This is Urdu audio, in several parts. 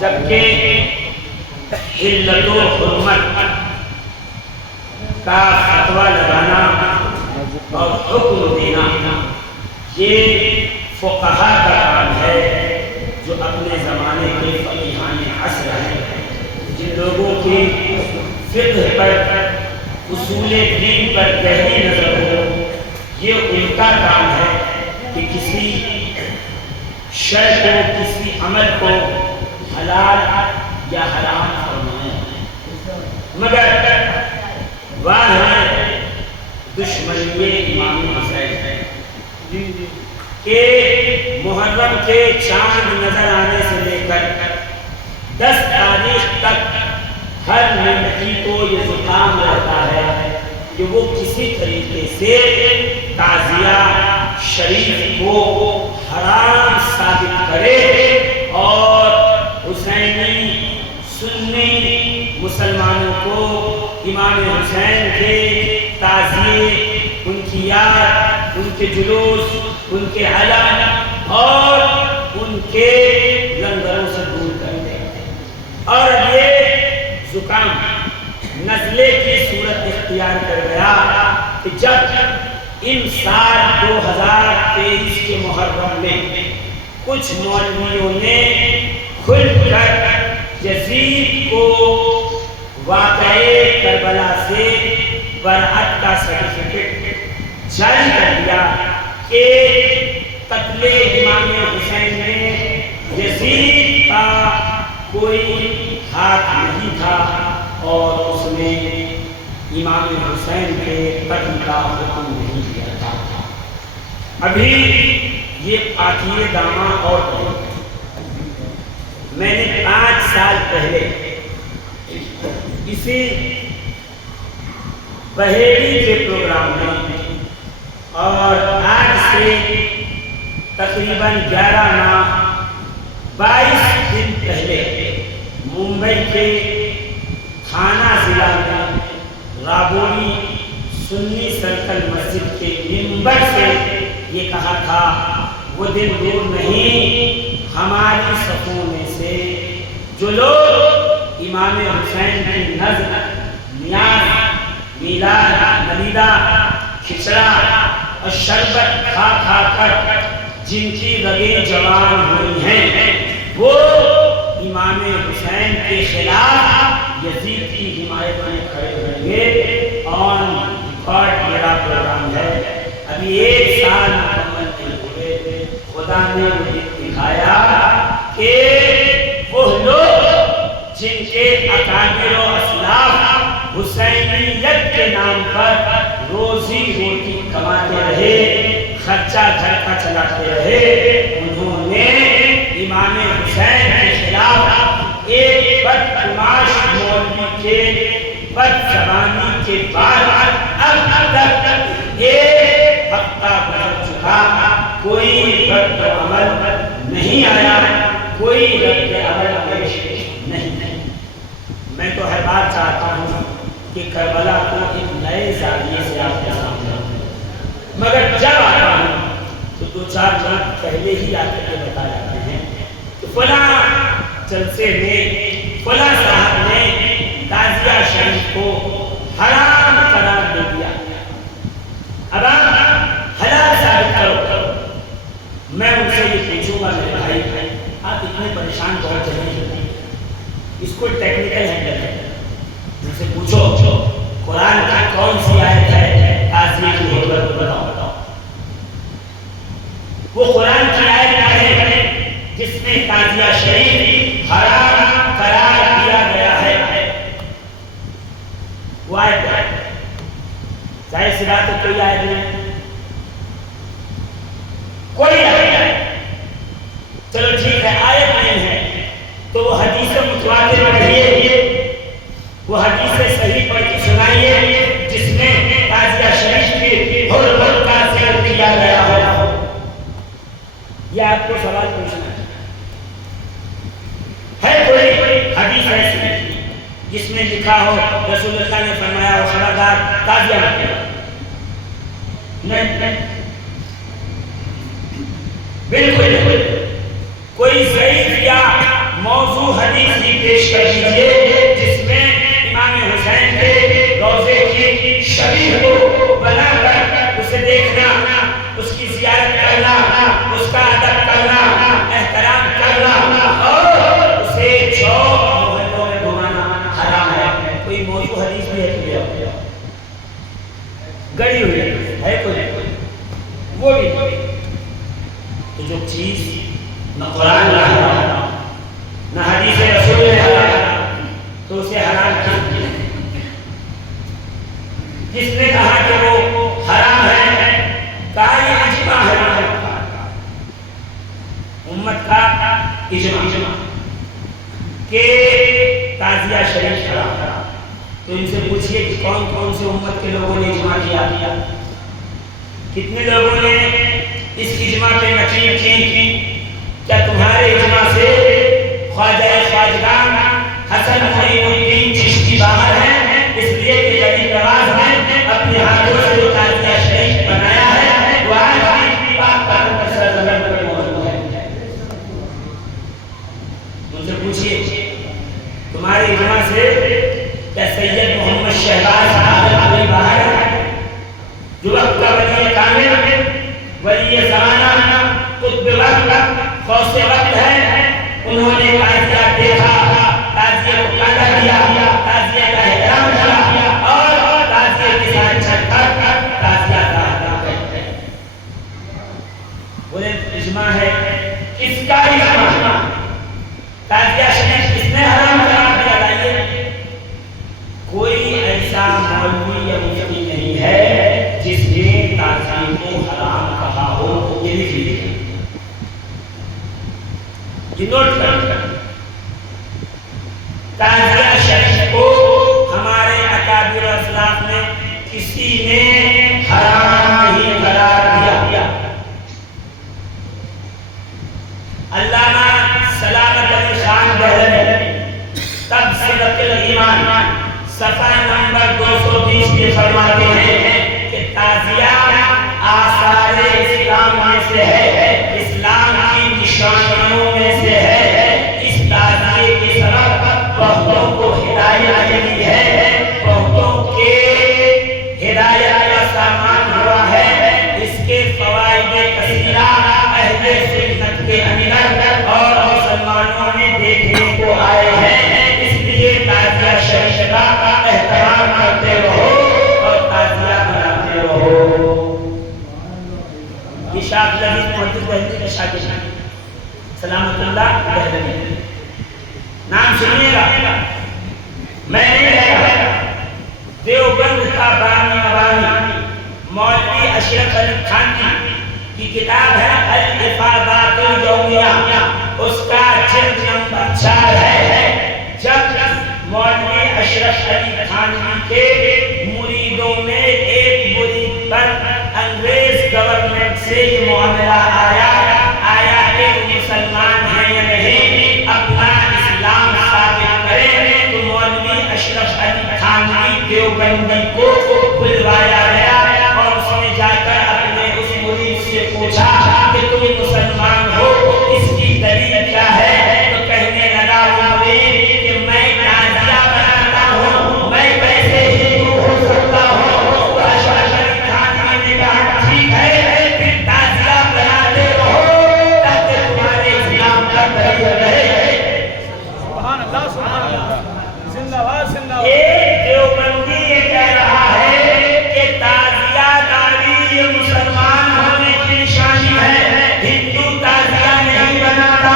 جبکہ حلت و حرمت کا فتویٰ لگانا اور حکم دینا یہ فقہا کا کام ہے جو اپنے زمانے کے فقیہان عصر ہیں، جن لوگوں کی فقہ پر، اصول دین پر گہری نظر ہو۔ یہ ان کا کام ہے کہ کسی شے کو، کسی عمل کو حلال یا حرام فرمائیں، مگر واہ ہے دشمنی امام حسین ہے کہ محرم کے چاند نظر آنے سے لے کر 10 تاریخ تک ہر مملکی کو یہ زکام رہتا ہے کہ وہ کسی طریقے سے تعزیہ شریف کو حرام ثابت کرے اور حسینی سنی مسلمانوں کو امام حسین کے تعزیے، ان کی یاد، ان کے جلوس، ان کے علم اور ان کے لنگروں سے دور کر دے۔ اور یہ زکام نزلے کی صورت اختیار کر گیا کہ جب ان سال 2023 کے محرم میں کچھ مولویوں نے کھل کر یزید کو واقعے کربلا سے برأت کا سرٹیفکیٹ جاری کر دیا کہ قتل امام حسین میں یزید کا کوئی ہاتھ نہیں تھا اور اس نے امام حسین کے قتل کا حکم نہیں دیا تھا۔ ابھی یہ پاکیے داماں اور میں نے 5 سال پہلے اسی بحیری کے پروگرام میں اور آج سے تقریباً 11 ماہ 22 دن پہلے ممبئی کے تھانہ ضلع میں رابوری سنی سرکل مسجد کے منبر سے یہ کہا تھا، وہ دن دور نہیں ہماری صفوں میں سے جو لوگ امام حسین کی نظر، نیاز، میلاد، ملیدہ، کھچڑا اور شربت کھا کھا کر جن کی رگیں جوان ہوئی ہیں، وہ امام حسین کے خلاف یزید کی حمایت میں کھڑے ہوئیں گے۔ آن ریکارڈ میرا پروگرام ہے، ابھی 1 سال مکمل نہیں ہوئے، خدا نے مجھے دکھایا کہ وہ لوگ جن کے اکابر و اسلاف حسینیت کے نام پر روزی روٹی کماتے رہے، خرچہ گھر کا چلاتے رہے، انہوں نے امام حسین کے خلاف ایک بدتماش مولوی کے بد زبانی کے بعد اب تک 1 ہفتہ گزر چکا، کوئی رد عمل نہیں آیا، کوئی رد عمل پیش نہیں۔ میں تو ہر بات چاہتا ہوں کہ کربلا کو ایک نئے زاویے سے آپ کے سامنے آؤں، مگر جب آتا ہوں تو 2-4 ماہ پہلے ہی آپ کے بتا جاتے ہیں کہ فلاں جلسے میں فلاں صاحب نے تعزیہ شریف کو حرام قرار دے دیا، اب آپ حلال ثابت کرو۔ میں ان سے یہ پوچھوں گا میرے بھائی، آپ اتنے پریشان بہت جلدی ہیں، اس کو ٹیکنیکل ہینڈل ہے، ان سے پوچھو قرآن کی کون سی آیت ہے تعزیے کی حرمت بتاؤ۔ وہ قرآن کی آیت ہے جس میں تعزیہ شریف حرام قرار دیا گیا ہے، وہ آیت ہے؟ ظاہر سی بات ہے کوئی آیت نہیں، کوئی آیت نہیں۔ چلو ٹھیک ہے، آیت نہیں ہے تو وہ حدیث متواتر پڑھیے، وہ حدیث صحیح پڑھ کے سنائیے جس میں تعزیہ شریف کی حرمت کا ذکر کیا گیا ہو۔ یہ آپ کو سوال پوچھنا ہے کوئی حدیث ایسی جس میں لکھا ہو رسول اللہ نے فرمایا ہو خبردار تعزیہ مت کرو؟ نہیں، بالکل نہیں۔ کوئی ضعیف یا موضوع حدیث ہی پیش کر دیجئے جس میں امام حسین کے روضے کی شبیہ کو بنا کر اسے دیکھنا، اس کی زیارت کرنا، اس کا ادب کرنا، احترام کرنا اور اسے چوک محلوں میں گھمانا حرام ہے۔ کوئی موضوع حدیث بھی ہے گڑی ہوئی ہے کوئی وہ بھی تو جو چیز نہ قرآن نہ حرام نہ حدیث رسول نے حرام تو اسے حرام کیا؟ جس نے کہا کہ وہ حرام ہے کہا یہ اجماع ہے، امت کا اجماع کہ تعزیہ شریف حرام۔ تو ان سے پوچھئے کہ کون کون سے امت کے لوگوں نے اجماع کیا، کتنے لوگوں نے اس اجماع پہ نقل کی؟ کیا تمہارے اجماع سے خواجہ خواجگان حسن معین الدین چشتی باہر ہیں؟ اس لیے کہ غریب نواز نے اپنے ہاتھوں سے جو تعزیہ شریف بنایا ہے وہ آج بھی پاک پاک سرزمین پر موجود ہے۔ ان سے پوچھئے تمہارے اجماع سے کیا سید محمد شہباز علی باہر ہے جو وقت کا ولی کامل، ولی زمانہ، قطب وقت، غوث وقت ہے؟ انہوں نے تعزیہ دیکھا، تعزیہ کو قاعدہ دیا، تعزیہ کا احترام کیا اور تعزیہ کے ساتھ چل کر تعزیہ کا ادا کرتے ہیں۔ بولے اجماع ہے، کس کا اجماع؟ تعزیہ شریف کس نے حرام قرار دیا؟ لائیے کوئی ایسا مولوی یا مفتی نہیں ہے جس نے تعزیہ کو حرام کہا ہو، یہ لکھ لیجیے، یہ نوٹ کر۔ تعزیہ شریف کو ہمارے اکابر و اسلاف نے کسی نے حرام نہیں قرار دیا۔ علامہ سلامت علی خان دہلوی تبصرۃ الایمان صفحہ نمبر 220 میں فرماتے ہیں کہ تعزیہ آثار اسلام میں سے ہے، اسلام کی نشانیوں میں سے ہے۔ اس تعزیے کے سبب بہتوں کو ہدایت ملی ہے، بہتوں کے ہدایت کا سامان ہوا ہے۔ اس کے فوائد کثیرہ اہل سنت کے اندر اور مسلمانوں میں دیکھنے کو آئے ہیں۔ اس لیے تعزیہ شریف کا احترام کرتے رہو اور تعزیہ بناتے رہو۔ یہ شاہ عبدالعزیز محدث دہلوی کا شاگرد سلامت اللہ دہلوی، نام سنیے گا، میں نہیں کہہ دیوبند کا بانی مبانی مولوی اشرف علی تھانوی کی کتاب ہے الافادات الیومیہ، اس کا جلد نمبر 4 ہے۔ جب مولوی اشرف علی تھانوی کے مریدوں میں ایک مرید پر انگریز گورنمنٹ سے یہ معاملہ آیا کہ مسلمان ہیں یا نہیں، اپنا اسلام ثابت کریں، تو مولوی اشرف علی تھانوی دیوبندی کو بلوایا گیا اور اس نے جا کر اپنے اس مرید سے پوچھا کہ تم مسلمان ہو، اس کی دلیل کیا ہے؟ تو کہنے لگا وہ مرید کہ میں تعزیہ بناتا ہوں، میں کیسے ہندو ہو سکتا ہوں؟ تو اشرف علی تھانوی نے کہا ٹھیک ہے، پھر تعزیہ بناتے رہو تاکہ تمہارے اسلام کا دلیل رہے۔ سبحان اللہ، سبحان اللہ، زندہ باد، زندہ باد۔ ایک دیوبندی یہ کہہ رہا ہے کہ تعزیہ داری یہ مسلمان ہونے کی نشانی ہے، ہندو تعزیہ نہیں بناتا۔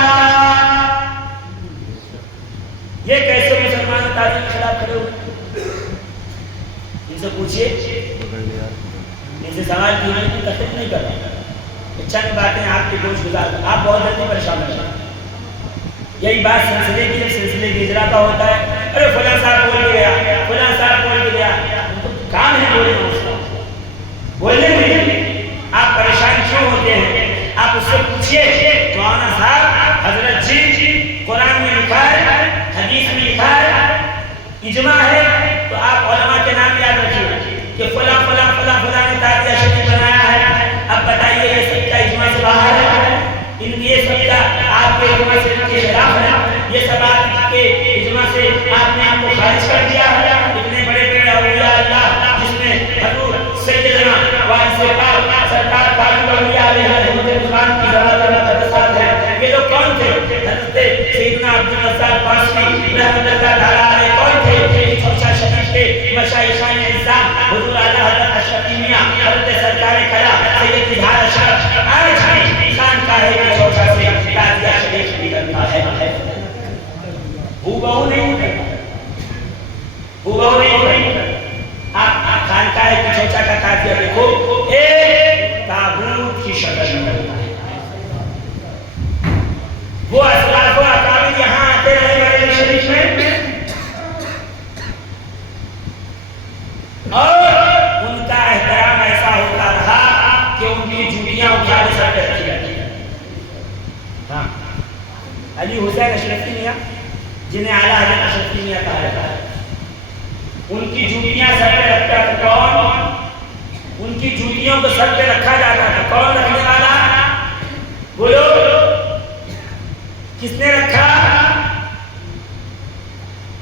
یہ کیسے مسلمان تعزیہ کے خلاف کھڑے ہوئے؟ ان سے پوچھئے، ان سے سوال کی میں تخلیق نہیں کر رہا، چند باتیں آپ کے گوش گزار، آپ بہت جلدی پریشان ہو جائیں۔ یہی بات سلسلے کی اجرا کا ہوتا ہے، ارے فلاں صاحب بول گیا، فلاں صاحب بول گیا، کام ہے بولنا، اس کا بولنے میں آپ پریشان کیوں ہوتے ہیں؟ آپ اس سے پوچھئے مولانا صاحب حضرت جی قرآن میں لکھا ہے، حدیث میں لکھا ہے، اجماع ہے، تو آپ علماء کے نام یاد رکھیے کہ فلاں فلاں فلاں فلاں نے تعزیہ شریف بنایا ہے۔ اب بتائیے یہ سب کا اجماع سے باہر ہے، ان یہ سب کا آپ کے اجماع سے کے خلاف ہے، یہ سب آپ کے اجماع سے آپ نے ان کو خارج کر دیا ہے۔ اتنے بڑے بڑے اولیاء اللہ جس میں حضور سیدنا وارث پاک سرکار تاج الاولیاء علیہ رحمت اللہ کی ذات مقدسات ہے، یہ لوگ کون تھے؟ حضرت سیدنا عبدالرزاق باشی رحمت اللہ تعالیٰ علیہ کون تھے؟ چھوٹا شریف کے مشائخان اعظام حضور اعلیٰ حضرت اشرف میاں حضرت سرکار کلا سید اظہار اشرف آج بھی خانقاہ کے چھوٹا سے تعزیہ شریف نکلتا ہے۔ بہو نہیں آپ خانقاہ کی چھوٹا کا تعزیہ دیکھو، ایک تابوت کی شکل میں ہوتا ہے۔ وہ اسلاف و اکابر یہاں آتے رہے بریلوی شریف میں اور ان کا احترام ایسا ہوتا رہا کہ ان کی جوتیاں اٹھا کے سر پہ رکھی جاتی ہیں۔ ہاں علی حسین اشرفی میاں جنہیں اعلیٰ حضرت اشرفی میاں کہا جاتا ہے، ان کی جوتیاں سر پہ رکھتا تھا کون؟ ان کی جوتیوں کو سر پہ رکھا جاتا تھا، کون رکھنے والا؟ بولو کس نے رکھا؟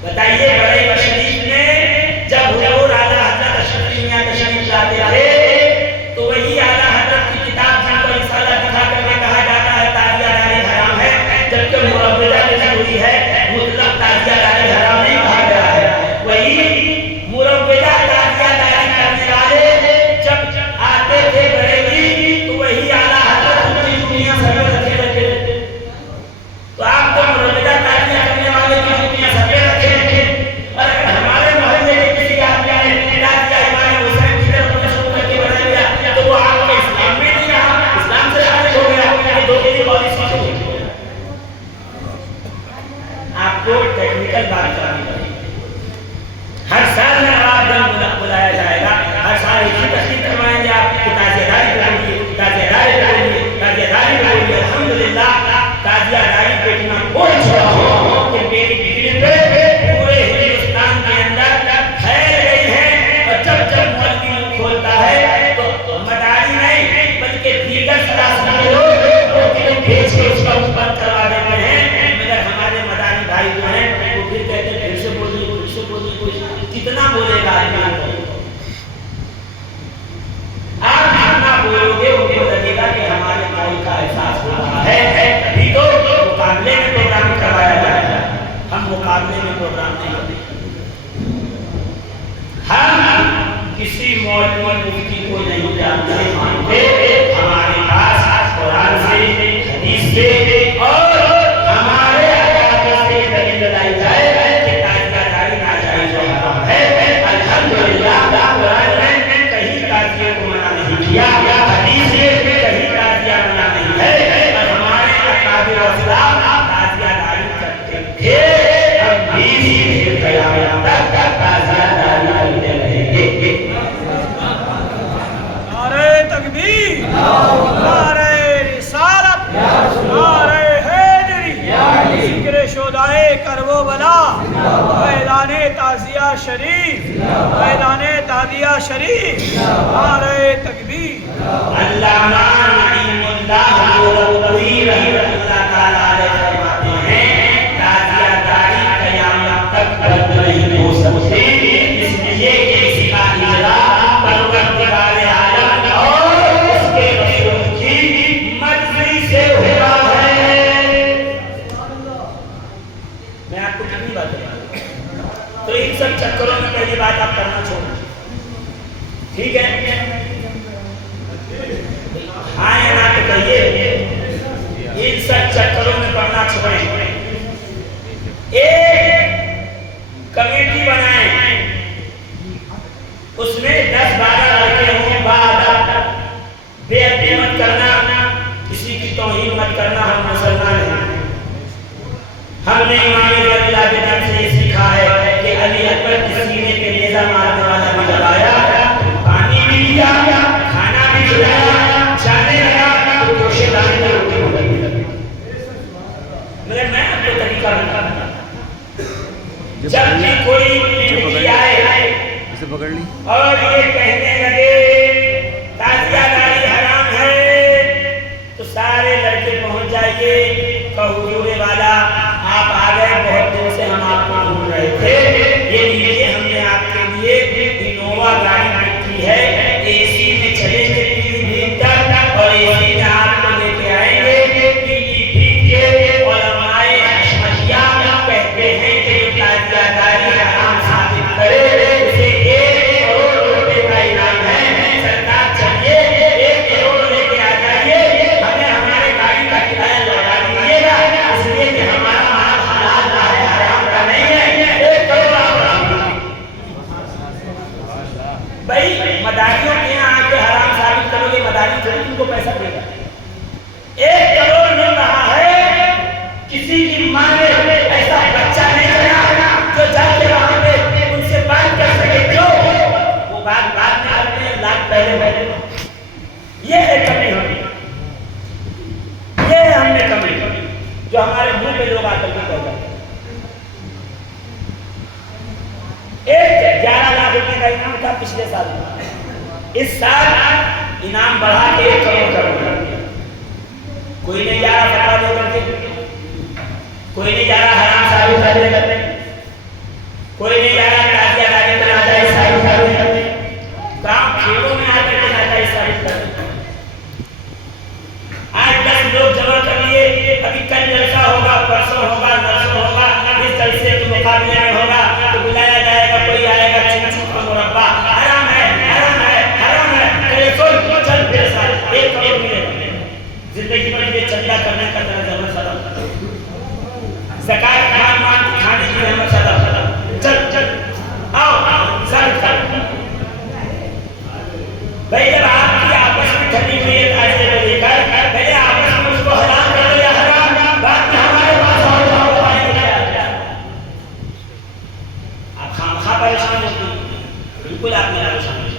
بتائیے۔ بریلوی شریف میں جب حضور اعلیٰ حضرت اشرفی میاں تشریف لاتے تھے تو وہی اعلیٰ حضرت کی کتاب جن کو رسالہ دکھا کر کے کہا جاتا ہے تعزیہ داری حرام ہے، جبکہ مروجہ لکھی ہوئی ہے مطلق تعزیہ داری حرام نہیں کہا گیا ہے۔ وہی مروجہ تعزیہ داری کرنے والے جب آتے تھے بریلوی تو وہی اعلیٰ حضرت ان کی جوتیاں سر پہ رکھے رکھے تو آپ تو مروجہ تعزیہ کرنے والے کی جوتیاں سر پہ رکھے رکھے اور ہمارے محلے کے کسی آدمی نے تعزیہ امام حسین کی طرف اپنے شروع کر کے بنا لیا تو وہ آپ کے اسلام میں نہیں رہا، اسلام سے خارج ہو گیا۔ یہ دو کی پالیسی کیوں ہے؟ آپ کو ٹیکنیکل بات کرنی پڑے گی۔ ہر سال میں نواب جنگ بلایا جائے گا، ہر سال ایک ہی تقریر کروائیں گے آپ کی تعزیہ داری پہ ہوگی، تعزیہ داری پہ ہوگی، تعزیہ داری پہ ہوگی۔ الحمدللہ تعزیہ داری پہ اتنا کوئی چھوڑا ہو کہ میری دل پہ پورے ہندوستان کے اندر پھیل گئی ہے اور جب جب مولوی منہ کھولتا ہے تو مداری نہیں بلکہ دیگر سراسر کے لوگ وہ دل بھیج کے اس کا منہ بند کروا دیتے ہیں، مگر ہمارے مداری بھائی جو ہیں وہ پھر کہتے ہیں پھر سے بولیے پھر سے بولیے، کوئی کتنا بولے گا آدمی کو؟ آپ جتنا بولو گے ان کو لگے گا کہ ہمارے ماحول کا احساس ہو رہا ہے، تبھی تو مقابلے میں پروگرام کروایا جائے گا۔ ہم مقابلے میں پروگرام نہیں کرتے، ہم کسی مولوی مفتی کو نہیں جانتے مانتے، ہمارے پاس قرآن سے حدیث سے اور ہمارے اکابر سے دلیل لائی جائے کہ تعزیہ داری ناجائز و حرام ہے۔ الحمدللہ قرآن نے کہیں تعزیے کو منع نہیں کیا، حدیث میں کہیں تعزیہ منع نہیں ہے، اور ہمارے اکابر اسلاف تعزیہ داری کرتے تھے، ہم بھی قیامت تک تعزیہ داری کرتے رہیں گے۔ نعرہ تکبیر، نعرہ رسالت، نعرہ حیدری، ذکر شہدائے کربلا، اعلان تعزیہ شریف، اعلان تعزیہ شریف، نعرہ تکبیر۔ علامہ نعیم اللہ نورپوری رحمۃ اللہ تعالیٰ علیہ فرماتے ہیں تعزیہ داری قیامت تک بند نہیں ہو سکتی، اس لیے کہ اس کا اجرا پروردگار عالم اور اس کے رسول کی مرضی سے ہوا ہے۔ میں آپ کو کتنی بات بتاؤں تو ان سب چکروں میں پہلی بات آپ کرنا چھوڑیں، ٹھیک ہے؟ ہاں یا نہ تو کہیے، ان سب چکروں میں پڑھنا چھوڑیں، ایک کمیٹی بنائیں، اس میں 10-12 لڑکے ہوں، بے ادبی مت کرنا، کسی کی توہین مت کرنا، ہم مسلمان ہیں۔ ہم نے امام زین العابدین سے یہ سیکھا ہے کہ علی اکبر کے سینے پہ نیزہ مارنے والا بھی دبایا، پانی بھی دیا، کھانا بھی کھلایا، جانے لگا تو گوشے دانے میں روٹی بنانے لگی۔ مگر میں آپ کو طریقہ بتاتا ہوں، جب بھی کوئی لڑکی آئے اور یہ کہنے لگے تعزیہ داری حرام ہے تو سارے لڑکے پہنچ جائیے کہ حضور والا آپ آ گئے جو ہمارے منہ پہ لوگ آ کر کے کہہ جاتے ہیں۔ ایک 11 لاکھ روپے کا انعام تھا پچھلے سال، اس سال انعام بڑھا کے 1 کروڑ کر دیا۔ کوئی نہیں جا رہا فتوا دے کر کے، کوئی نہیں جا رہا حرام ثابت کرنے، کوئی نہیں جا رہا تعزیہ لانے کا ناجائز ثابت کرنے، کام کھیلوں میں آ کر کے ناجائز ثابت کرنے۔ آج 10 لوگ جمع کر لیے، ابھی کل جلسہ ہوگا، پرسوں ہوگا، نرسوں ہوگا، اس جلسے کے مقابلے میں ہوگا تو بلایا جائے گا، کوئی آئے گا چنچو کا مربع حرام ہے، حرام ہے، حرام ہے، چلے چل پھر سال 1 کروڑ ملے گا۔ زندگی میں یہ چندہ کرنے کا طرز عمل ختم، زکات کھانے کی رحمت ختم، چل آؤ سر بھائی جب آپ کی آپس میں ٹھنڈی ہوئی ہے تعزیے کو لے کر، پہلے آپس میں اس کو حلال کر دو یا حرام، بعد میں ہمارے پاس اور پائیں گے کیا؟ آپ خامخواہ پریشان ہوتی ہیں، بالکل آپ نے پریشان ہوئی۔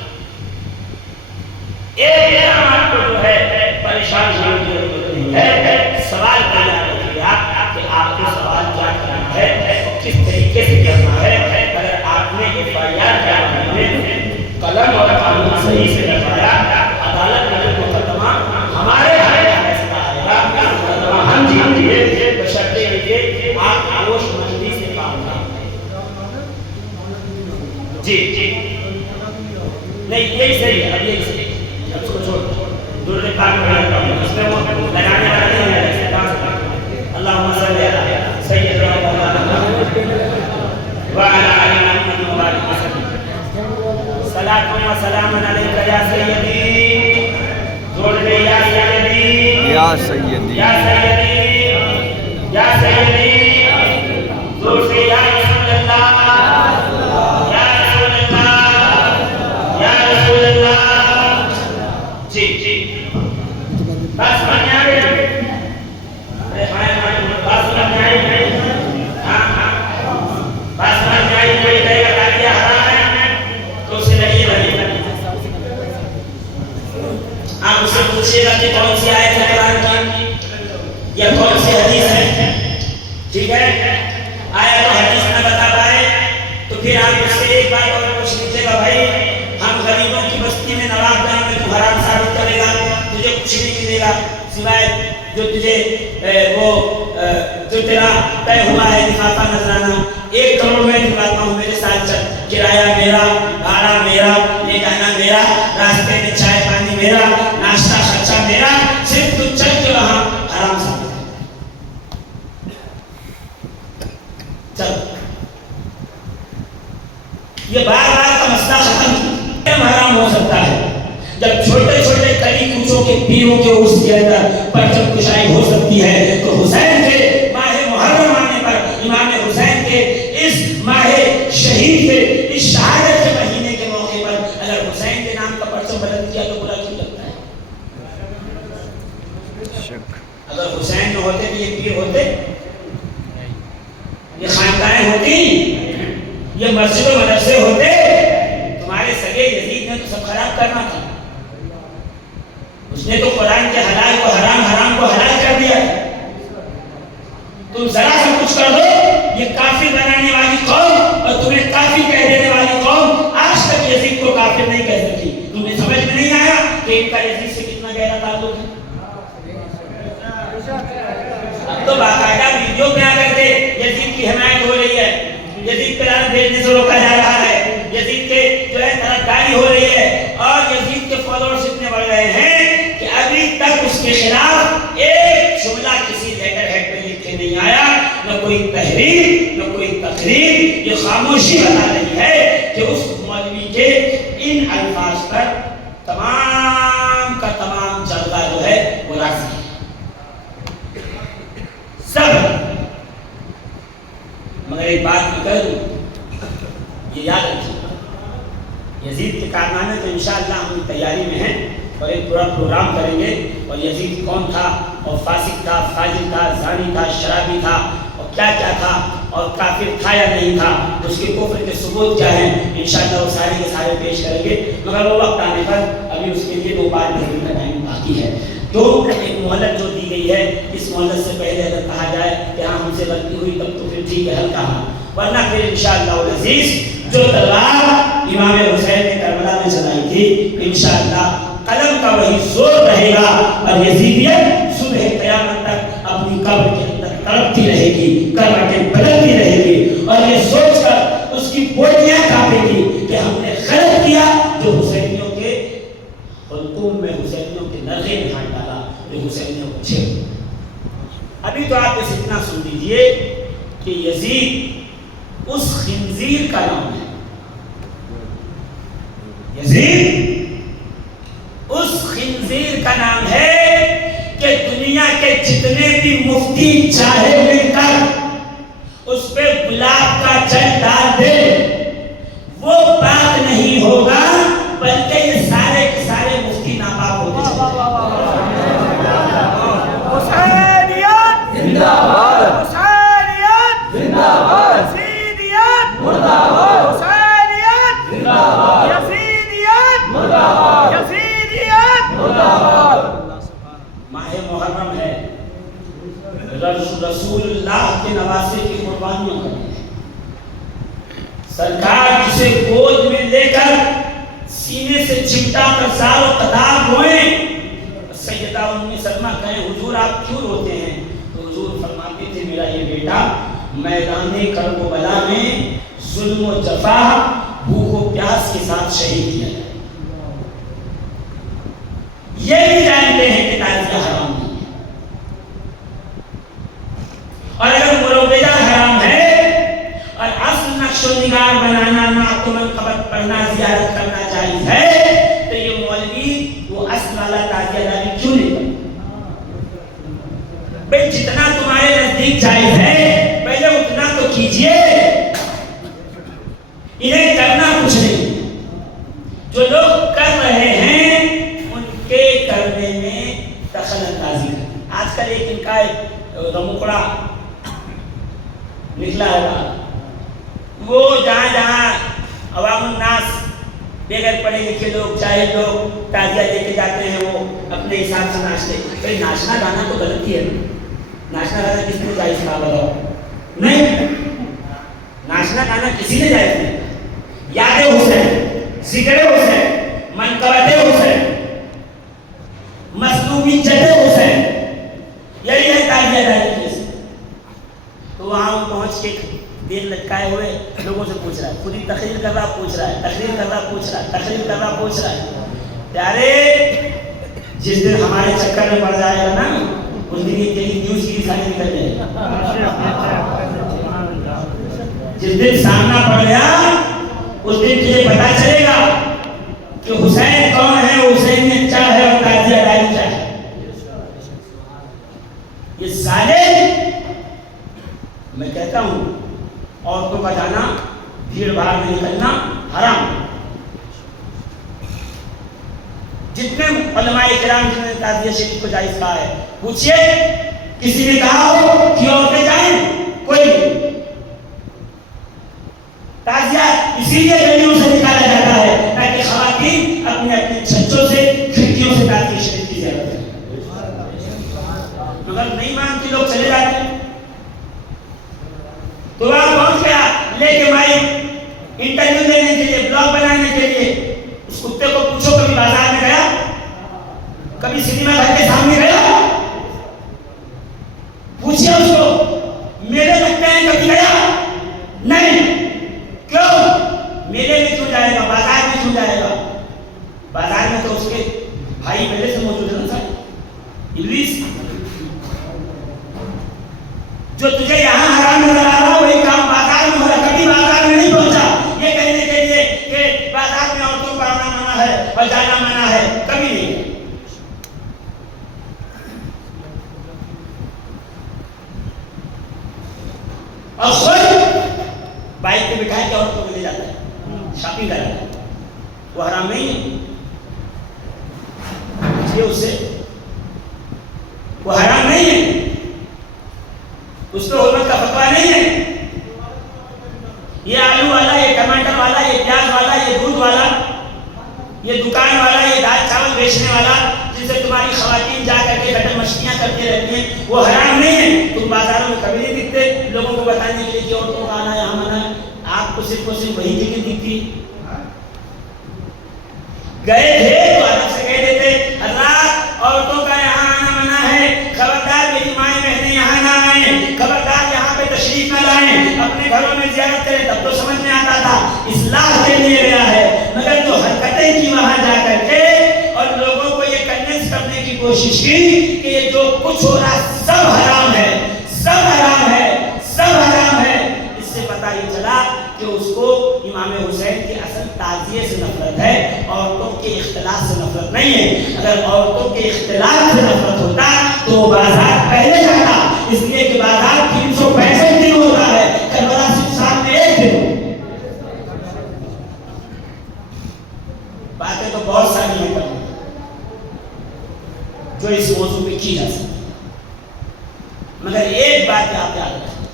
ایک آپ کو جو ہے پریشان ہونے کی ضرورت نہیں ہے، سوال تیار رکھیے آپ کہ آپ کو سوال کیا کرنا ہے، کس طریقے سے کرنا ہے۔ اگر آپ نے FIR کے بارے میں قلم اور قانون صحیح سے لگایا، عدالت میں جو مقدمہ ہمارے فیصلہ آئے گا، مقدمہ ہم جیت لیے، بشرطے یہ آپ ہوش مندی سے کام کریں۔ جی نہیں یہی صحیح ہے، اب یہی صحیح ہے، اب اس کو چھوڑ دور پاک میں رہتا ہوں، اس میں وہ لگانے والا نہیں ہے، اللہم صلی علی سیدنا محمد وعلی آل محمد وبارک وسلم، صلاۃ و سلام علیک یا سیدی، زور دے یا سیدی، یا سیدی، یا سیدی، یا سیدی، زور سے یا رسول اللہ، یا رسول اللہ، یا رسول اللہ۔ جی بس سمجھ میں آ گئی، بات سمجھ میں آئی، بات سمجھ میں آئی، کوئی کہے گا تعزیہ حرام ہے تو اسے لگیے لگیے، آپ اسے پوچھئے گا کہ کون سی آیت ہے قرآن کی یا کون سی حدیث ہے، ٹھیک ہے، آیت و حدیث نہ بتا پائے تو پھر آپ اس سے ایک بات اور پوچھ لیجیے گا، بھائی ہم غریبوں کی بستی میں نواب گاؤں میں تو حرام ثابت کرے گا، تجھے کچھ نہیں ملے گا سوائے جو تجھے وہ جو تیرا طے ہوا ہے لفافہ نذرانہ، 1 کروڑ میں دلاتا ہوں، میرے ساتھ چل، کرایہ میرا، بھاڑا میرا، لے جانا میرا، راستے میں چائے پانی میرا، ناشتہ خرچہ میرا، صرف تو چل کے وہاں حرام ثابت چل۔ یہ بار بار کا مسئلہ ختم حرام ہو سکتا ہے جب چھوٹے چھوٹے کلی کوچوں کے پیروں کے عرس کے اندر پرچم کشائی ہو سکتی ہے، تو حسین کے ماہ محرم آنے پر، امام حسین کے اس ماہ شہید کے اس شہادت کے مہینے کے موقع پر اگر حسین کے نام کا پرچم بلند کیا تو برا کیوں لگتا ہے؟ اگر حسین نہ ہوتے تو یہ پیر ہوتے، یہ خاندانیں ہوتی، یہ مسجد و مدرسے ہوتے، تمہارے سگے یزید نے تو سب خراب کرنا تھا، اس نے تو قرآن کے حلال کو حرام، حرام کو حلال کر دیا، تم ذرا سا کچھ کر دو، یہ کافر بنانے والی قوم اور تمہیں کافر کہہ دینے والی قوم آج تک یزید کو کافر نہیں کہہ سکی۔ تمہیں سمجھ میں نہیں آیا کہ ان کا یزید سے کتنا گہرا تعلق ہے؟ اب تو باقاعدہ ویڈیو میں آ کر کے یزید کی حمایت ہو رہی ہے، یزید پہ لعنت بھیجنے سے روکا جا رہا ہے، یزید کے جو ہے طرفداری ہو رہی ہے، اور یزید کے فالوورز اتنے بڑھ رہے ہیں کہ ابھی تک اس کے خلاف ایک جملہ کسی لیٹر ہیڈ پہ لکھ کے نہیں آیا، نہ کوئی تحریر نہ کوئی تقریر، یہ خاموشی بتا رہی ہے کہ اس مولوی کے ان الفاظ پر تمام کا تمام جلدہ جو ہے وہ راضی ہے سب۔ مگر ایک بات میں کہہ دوں، یہ یاد رکھیے، یزید کے کارنامے تو انشاءاللہ ہم تیاری میں ہیں اور ایک پورا پروگرام کریں گے، اور یزید کون تھا اور فاسق تھا، فاجر تھا، زانی تھا، شرابی تھا اور کیا کیا تھا، اور کافر تھا یا نہیں تھا، اس کے کفر کے ثبوت کیا ہیں، انشاءاللہ وہ سارے کے سارے پیش کریں گے، مگر وہ وقت آنے پر ابھی اس کے لیے 2 بار کا ٹائم باقی ہے۔ تو ایک مہلت جو دی گئی ہے، اس مہلت سے پہلے اگر کہا جائے کہ ہاں ہم سے غلطی ہوئی تب تو پھر ٹھیک ہے، ہلکا ہاں، ورنہ پھر انشاءاللہ العزیز جو تلوار امام حسین نے کربلا میں چلائی تھی، انشاءاللہ قلم کا وہی زور رہے گا اور یزیدیت صبح قیامت تک اپنی قبر کے اندر تڑپتی رہے گی، کروٹیں بدلتی رہے گی اور یہ سوچ کر اس کی بوٹیاں کانپے گی کہ ہم نے غلط کیا جو حسینیوں کے حلقوم میں، حسینیوں کے نرغے میں ہاتھ ڈالا، جو حسینیوں کو چھیڑ۔ ابھی تو آپ اس اتنا سن لیجئے کہ یزید اس خنزیر کا نام ہے، یزید اس خنزیر کا نام ہے کہ دنیا کے جتنے بھی مفتی چاہے مل کر اس پہ گلاب کا جل ڈال دے، وہ پاک نہیں ہوگا، بلکہ یہ سارے کے سارے مفتی ناپاک ہوتے حسینیت زندہ باد، حسینیت زندہ باد، یزیدیت مردہ باد، حسینیت زندہ باد، یزیدیت مردہ باد، یزیدیت مردہ باد۔ ماہ محرم ہے، رسول اللہ کے نواسے کی قربانیوں کا، سرکار جسے گود میں لے کر سینے سے چمٹا کر زار و قدار روئیں، سیدہ ام سلمہ کہیں حضور آپ کیوں روتے ہیں؟ تو حضور فرماتے تھے میرا یہ بیٹا میدان کربلا میں ظلم و جفا، بھوک و پیاس کے ساتھ شہید کیا جائے۔ یہ بھی جانتے ہیں کہ تعزیہ حرام نہیں ہے، اور اگر مروجہ حرام ہے اور اصل نقش و نگار بنانا، نعت و منقبت پڑھنا، زیارت کرنا جائز ہے، تو یہ مولوی وہ اصل والا تعزیہ داری کیوں نہیں کرتا؟ بھئی جتنا تمہارے نزدیک جائز ہے پہلے اتنا تو کیجئے، انہیں کرنا کچھ نہیں۔ جو لوگ کر رہے ہیں ان کے کرنے میں دخل اندازی کریں۔ آج کل ایک ان کا رمکڑا نکلا ہے، وہ جہاں جہاں عوام الناس بغیر پڑھے لکھے لوگ، جاہل لوگ تعزیہ دے کے جاتے ہیں، وہ اپنے حساب سے ناچتے ہیں۔ بھئی ناچنا گانا تو غلطی ہے، ناچنا گانا کس نے جائز کہا بتاؤ؟ نہیں، ناچنا گانا کسی نے جائز نہیں۔ یاد حسین، ذکر حسین، منقبت حسین، مظلومی جد حسین، یہی ہے تعزیہ داری کی۔ تو وہاں وہ پہنچ کے دیر لٹکائے ہوئے لوگوں سے پوچھ رہا ہے، خود ہی تقریر کر رہا پوچھ رہا ہے، تقریر کر رہا پوچھ رہا ہے، تقریر کر رہا پوچھ رہا ہے۔ پیارے جس دن ہمارے چکر میں پڑ جائے گا نا، اس دن یہ تیری نیوز کی ساری نکل جائے گا۔ جس دن سامنا پڑ گیا اس دن تجھے پتا چلے گا کہ حسین کون ہے، حسین نے کیا ہے اور تعزیہ داری کیا ہے۔ یہ سارے میں کہتا ہوں عورتوں کا جانا، بھیڑ بھاڑ میں نکلنا حرام۔ جتنے علماء کرام جنہوں نے تعزیہ شریف کو جائز کہا ہے، پوچھئے کسی نے کہا ہو کہ عورتیں جائیں؟ کوئی نہیں۔ تعزیہ اسی لیے گلیوں سے نکالا جاتا ہے تاکہ خواتین اپنے اپنے چھچوں سے، کھڑکیوں سے تعزیہ شریف کی زیارت کریں۔ مگر نہیں مانتی، لوگ چلے جاتے ہیں۔ تو وہاں پہنچ گیا لے کے مائک، انٹرویو دینے کے لیے، بلاگ بنانے کے لیے۔ اس کتے کو پوچھو کبھی بازار میں گیا؟ کبھی سنیما گھر کے سامنے گیا؟ پوچھئے اس کو، میرے لگتے ہیں کبھی گیا؟ نہیں۔ کیوں؟ میلے میں کیوں جائے گا، بازار میں کیوں جائے گا؟ بازار میں تو اس کے بھائی پہلے سے موجود ہے نا سر، ابلیس۔ جو تجھے یہاں حرام نظر آ رہا وہی کام بازار میں ہو رہا۔ کبھی بازار میں نہیں پہنچا یہ کہنے کے لیے کہ بازار میں عورتوں کا آنا منع ہے اور جانا منع ہے، کبھی نہیں۔ اور خود بائک پہ بٹھائے کے عورتوں کو لے جاتا ہے، شاپنگ کراتا ہے، وہ حرام نہیں ہے؟ پوچھئے اس سے، وہ حرام نہیں ہے؟ اس پہ حرمت کا فتویٰ نہیں ہے؟ یہ آلو والا، یہ ٹماٹر والا، یہ پیاز والا، یہ دودھ والا، یہ دکان والا، یہ دال چاول بیچنے والا، جن سے تمہاری خواتین جا کر کے گٹر مشقیاں کرتی رہتی ہیں وہ حرام نہیں ہے. تم بازاروں میں کبھی نہیں دکھتے لوگوں کو بتانے کے لیے کہ عورتوں کا آنا یہاں منع ہے. آپ کو صرف اور صرف وہی جگہ دکھتی. گئے تھے تو ادب سے کہہ دیتے حضرات عورتوں کا یہاں آنا منع ہے, خبردار میری مائیں بہنیں یہاں نہ آئیں, خبردار یہاں پہ تشریف نہ لائیں, اپنے گھروں میں زیارت کریں. تب تو سمجھ میں آتا تھا اصلاح کے لیے گیا ہے, مگر جو حرکتیں کی وہاں جا کر کے اور لوگوں کو یہ کنونس کرنے کی کوشش کی کہ یہ جو کچھ ہو رہا سب حرام ہے, سب حرام ہے, سب حرام ہے, اس سے پتہ یہ چلا کہ اس کو امام حسین کی اصل تعزیے سے نفرت ہے, عورتوں کے اختلاط سے نفرت نہیں ہے. اگر عورتوں کے اختلاط سے نفرت ہوتا تو وہ بازار پہلے جاتا, اس لیے کہ بازار 365 دن ہوتا ہے, کربلا صرف سال میں ایک دن. باتیں تو بہت ساری ہیں جو اس موضوع پہ کی جا سکتی, مگر ایک بات آپ یاد رکھیں,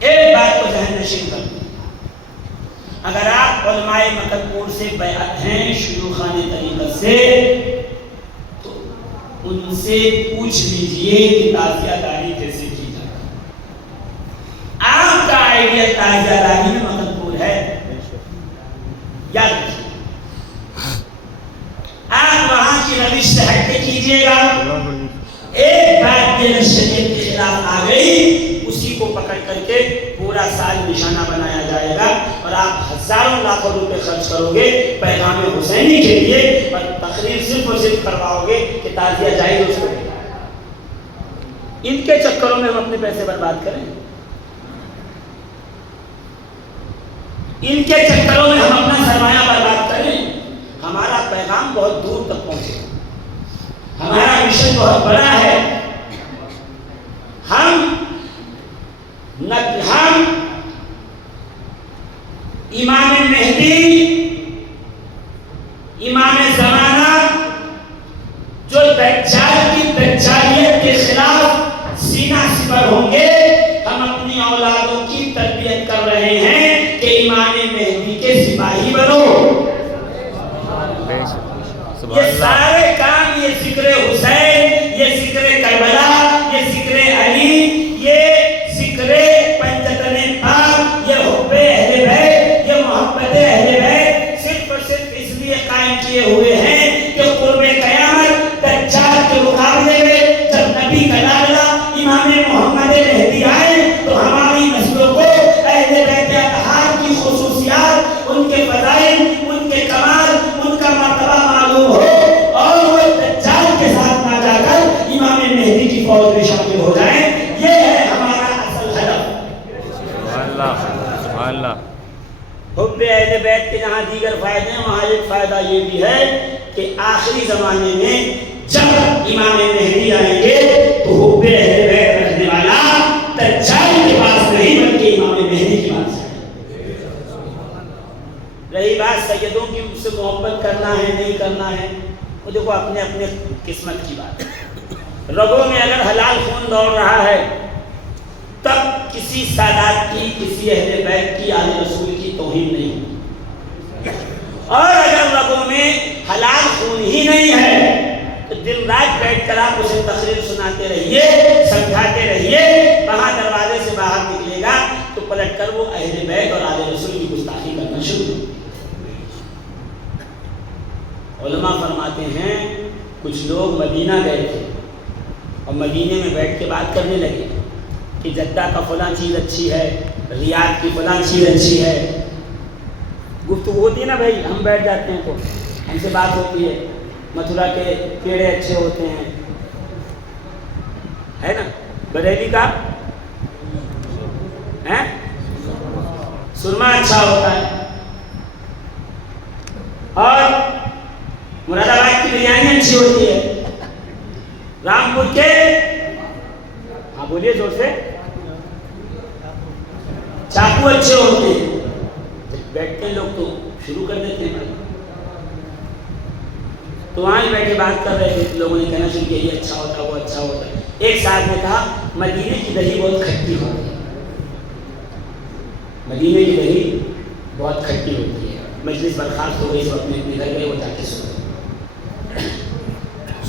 ایک بات کو ذہن نشین کر دیں. اگر آپ علماء مکتبپور سے بیعت ہیں شیوخان طریقت سے تو ان سے پوچھ لیجئے کہ تعزیہ داری کیسے کی جائے. آپ کا آئیڈیا تعزیہ داری میں مکتبپور ہے, یاد رکھیے. آپ وہاں کی روش سے ہٹ کے کیجیے گا. ایک بات یہ شریعت کے خلاف آ گئی اسی کو پکڑ کر کے پورا سال نشانہ بنایا جائے گا اور آپ ہزاروں لاکھوں روپے خرچ کرو گے پیغام حسینی کے لیے اور تقریر صرف اور صرف کرواؤ گے کہ تعزیہ جائز ہو سکے. ان کے چکروں میں ہم اپنے پیسے برباد کریں, ان کے چکروں میں ہم اپنا سرمایہ برباد کریں. ہمارا پیغام بہت دور تک پہنچے, ہمارا مشن بہت بڑا ہے. ہم امام مہدی, امام زمانہ جو دجال کی دجالیت کے خلاف سینہ سپر ہوں گے, ہم اپنی اولادوں کی تربیت کر رہے ہیں کہ امام مہدی کے سپاہی بنو. یہ سارے کام, یہ ذکر حسین, یہ ذکر کربلا, یہ ذکر علی, یہ ذکر پنجتن پاک, یہ حب اہل بیت, یہ محبت اہل بیت صرف اور صرف اس لیے قائم کیے ہوئے ہیں کہ قرب قیامت دجال کے مقابلے میں جب نبی کا لاڈلا امام محمد مہدی آئے تو ہماری نسلوں کو اہل بیت اطہار کی خصوصیات, ان کے فضائل, ان کے کمال, ان کا مرتبہ معلوم ہو اور وہ دجال کے ساتھ نہ جا کر امام مہدی کی فوج میں شامل ہو جائیں. یہ ہے ہمارا اصل ہدف. سبحان اللہ, سبحان اللہ. حب اہل بیت کے جہاں دیگر فائدے ہیں وہاں ایک فائدہ یہ بھی ہے کہ آخری زمانے میں جب امام مہدی آئیں گے تو حب اہل بیت رکھنے والا دجال کے پاس نہیں بلکہ امام مہدی کے پاس ہے. رہی بات سیدوں کی اس سے محبت کرنا ہے نہیں کرنا ہے, وہ دیکھو اپنے اپنے قسمت کی بات ہے. رگوں میں اگر حلال خون دوڑ رہا ہے تب کسی سادات کی, کسی اہل بیت کی, آل رسول کی توہین نہیں ہوتی. اور اگر رگوں میں حلال خون ہی نہیں ہے تو دن رات بیٹھ کر آپ اسے تقریر سناتے رہیے, سمجھاتے رہیے, وہاں دروازے سے باہر نکلے گا تو پلٹ کر وہ اہل بیت اور آل رسول کی گستاخی کرنا شروع. علماء فرماتے ہیں کچھ لوگ مدینہ گئے تھے اور مدینے میں بیٹھ کے بات کرنے لگے کہ جدہ کا فلاں چیز اچھی ہے, ریاض کی فلاں چیز اچھی ہے. گفتگو ہوتی ہے نا بھائی, ہم بیٹھ جاتے ہیں تو ہم سے بات ہوتی ہے, متھرا کے پیڑے اچھے ہوتے ہیں, ہے نا, بریلی کا سرما اچھا ہوتا ہے, اور مراد آباد کی بریانی اچھی ہوتی ہے, رامپور کے, ہاں بولیے زور سے, چاقو اچھے ہوتے ہیں. بیٹھتے ہیں لوگ تو شروع کر دیتے ہیں. تو وہاں بیٹھے بات کر رہے تھے, لوگوں نے کہنا شروع کیا یہ اچھا ہوتا ہے, وہ اچھا ہوتا ہے. ایک صاحب نے کہا مدینے کی دہی بہت کھٹی ہوتی ہے, مدینے کی دہی بہت کھٹی ہوتی ہے. مجلس برخاست ہو گئی, سب اپنے اپنے گھر گئے, وہ جا کے سو گئے.